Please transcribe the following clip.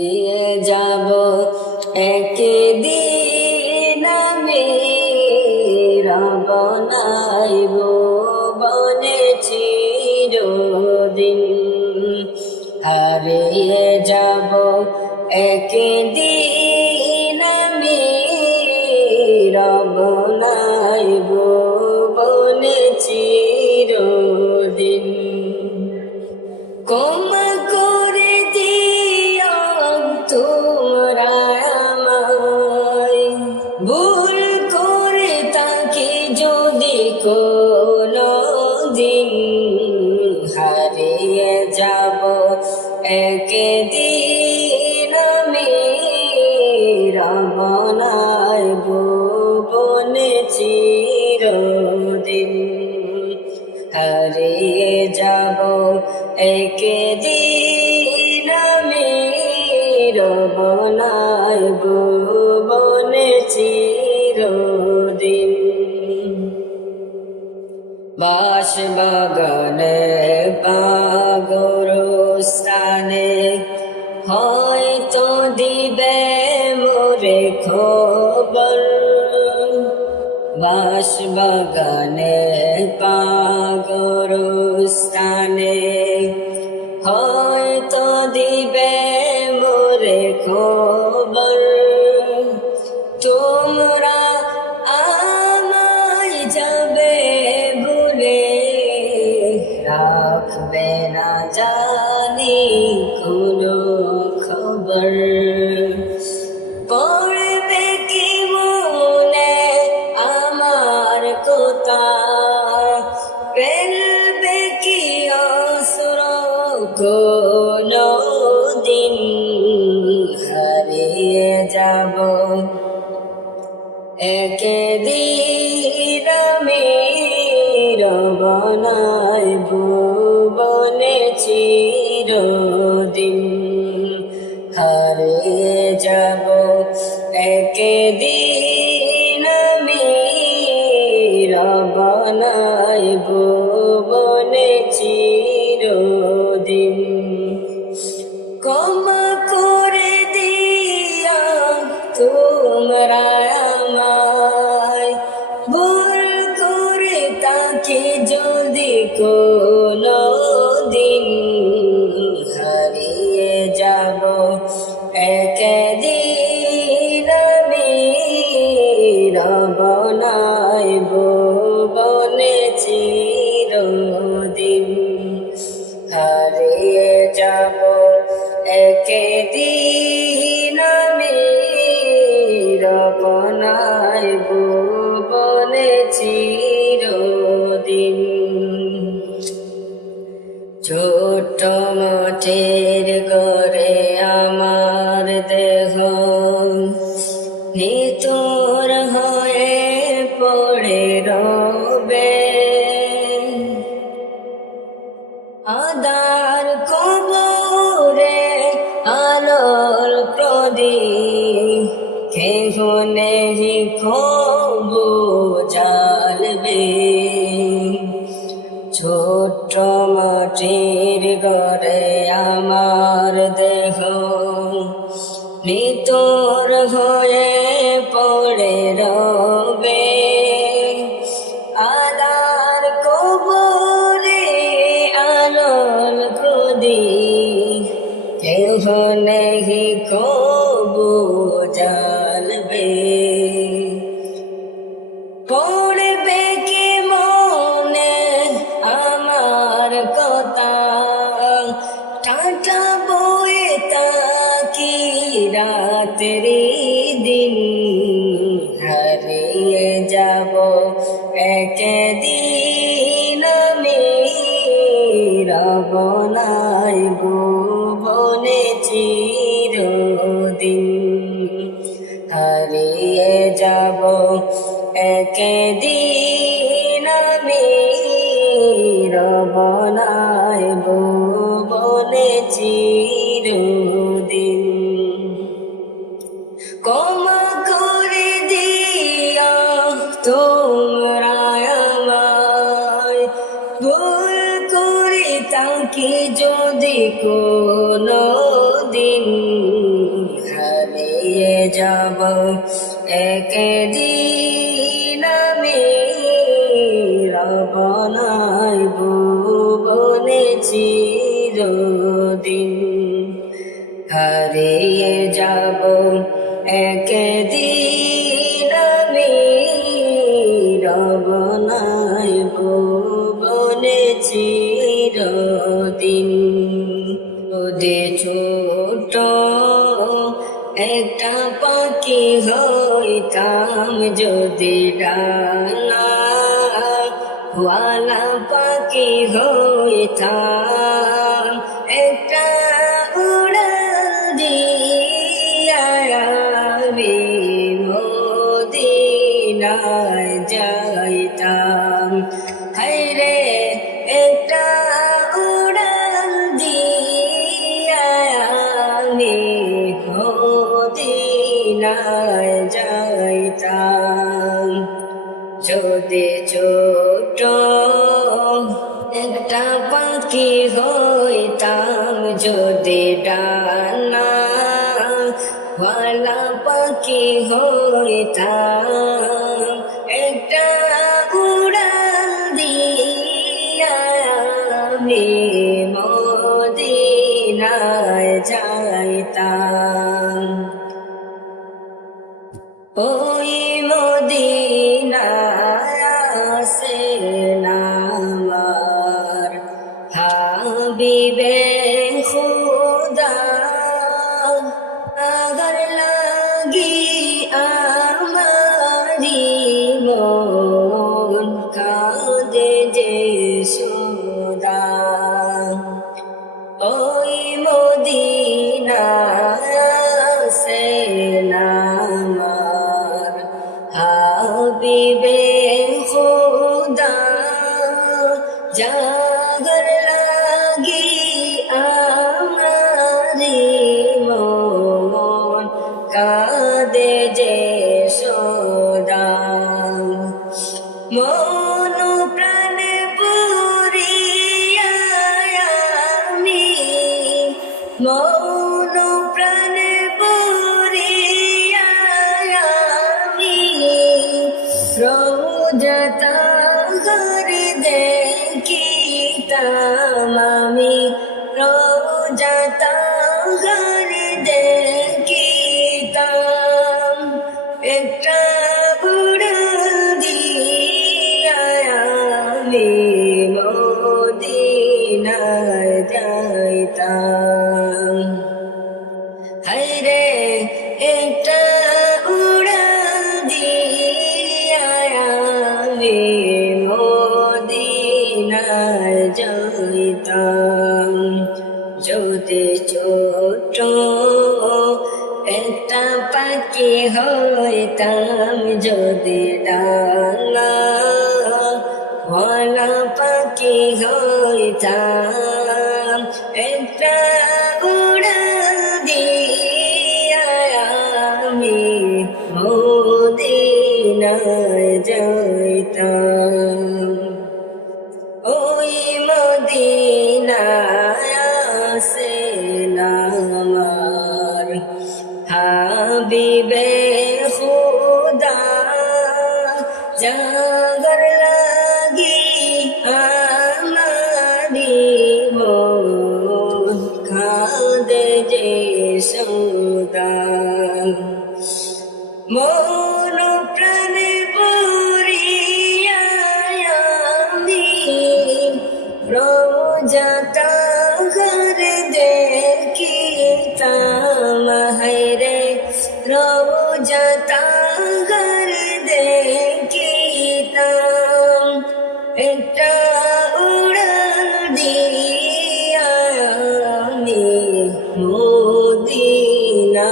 দিয়ে যাব একদিন আমি রব নাইব বনে চিরদিন হারিয়ে যাব একদিন আমি রব নাইব বনে চিরদিন ক্ষমা করে দিও তোমরা আমায় ভুল করে তাকে যদি কোনো দিন হারিয়ে যাব একদিন আমি রব নাইব বনে চিরদিন হারিয়ে যাব একদিন আমি রব নাইব বনে চিরদিন বাস বাগানে গোরস্থানে হয়তো দিবে মোরে খবর বাস বাগানে গোরস্থানে হয়তো দিবে মোরে খবর তোমরা আমায় যাবে ভুলে রাখবে না জানি কোনো খবর পড়বে কি মনে আমার কথা ফেলবে কি অশ্র কোনো দিন হারিয়ে যাব একদিন আমি রব নাইব বনে চিরদিন হারিয়ে যাব একদিন আমি রব নাইব বনে চিরদিন ক্ষমা করে দিও তোমরা আমায় ভুল করে তাকে যদি কোনো দিন হারিয়ে যাব একদিন আমি রব নাইব বনে চিরদিন হারিয়ে যাব একদিন আমি রব নাইব বনে চিরদিন ছোট মাঠের ঘরে আমার দেহ নিতর হয়ে পড়ে রবে আদার কবরে আলোর প্রদীপ কেহ নেহি খবু জালবে ছোট মাটির ঘরে আমার দেহ নিতর হয়ে পড়ে রবে আদার কবরে আলোর প্রদীপ কেহ নেহি খবু জালবে পড়বে কি মনে আমার কথা টাটা বয়ে তাকি রাত্রি দিন হারিয়ে যাব একদিন আমি রব নাইব বনে চিরদিন হারিয়ে যাব একদিন আমি রব নাইব বনে চিরদিন ক্ষমা করে দিও তোমরা আমায় ভুল করে তাকে যদি কোনো দিন যাব একদিন আমি রবনায় ভুবনে চিরদিন হারিয়ে যাব একদিন আমি রবনায় ভুবনে চিরদিন ওদে ছোট একটা পাখি হইতাম যদি ডানা ওয়ালা পাখি হইতাম একটা উড়াল দিয়া আমি মদিনায় যাইতাম হায়রে একটা উড়াল দিয়া আমি মদিনায় যাইতাম যদি ছোট একটা পাখি হইতাম যদি ডানা ওয়ালা পাখি হইতাম একটা উড়াল দিয়া আমি মদিনায় যাইতাম ওই মদিনায় আছেন আমার হাবিবে খুদা আগার লাগি আমারি মন কাঁদে যে সদা ওই মদিনায় আছেন আমার হাবিবে খুদা জাগর লাগি আমারি মন কাঁদে যে সদা মন প্রাণ পুরিয়া আমি মন প্রাণ পুরিয়া আমি রোজতা ঘর দেখিতাম আমি রোজতা ঘর দেখিতাম একটা উড়াল দিয়া আমি মদিনায় যাইতাম হায়রে একটা উড়াল দিয়া আমি মদিনায় যাইতাম যদি ছোট একটা পাখি হইতাম যদি ডানা ওয়ালা পাখি হইতাম একটা উড়াল দিয়া আমি মদিনায় যাইতাম ওই মদিনায় আছেন আমার হাবিবে খুদা জাগর লাগি আমারি মন কাঁদে যে সদা মন প্রাণ পুরিয়া আমি রোজতা ঘর দেখিতাম হায়রে রোজতা ঘর দেখিতাম একটা উড়াল দিয়া আমি মদিনা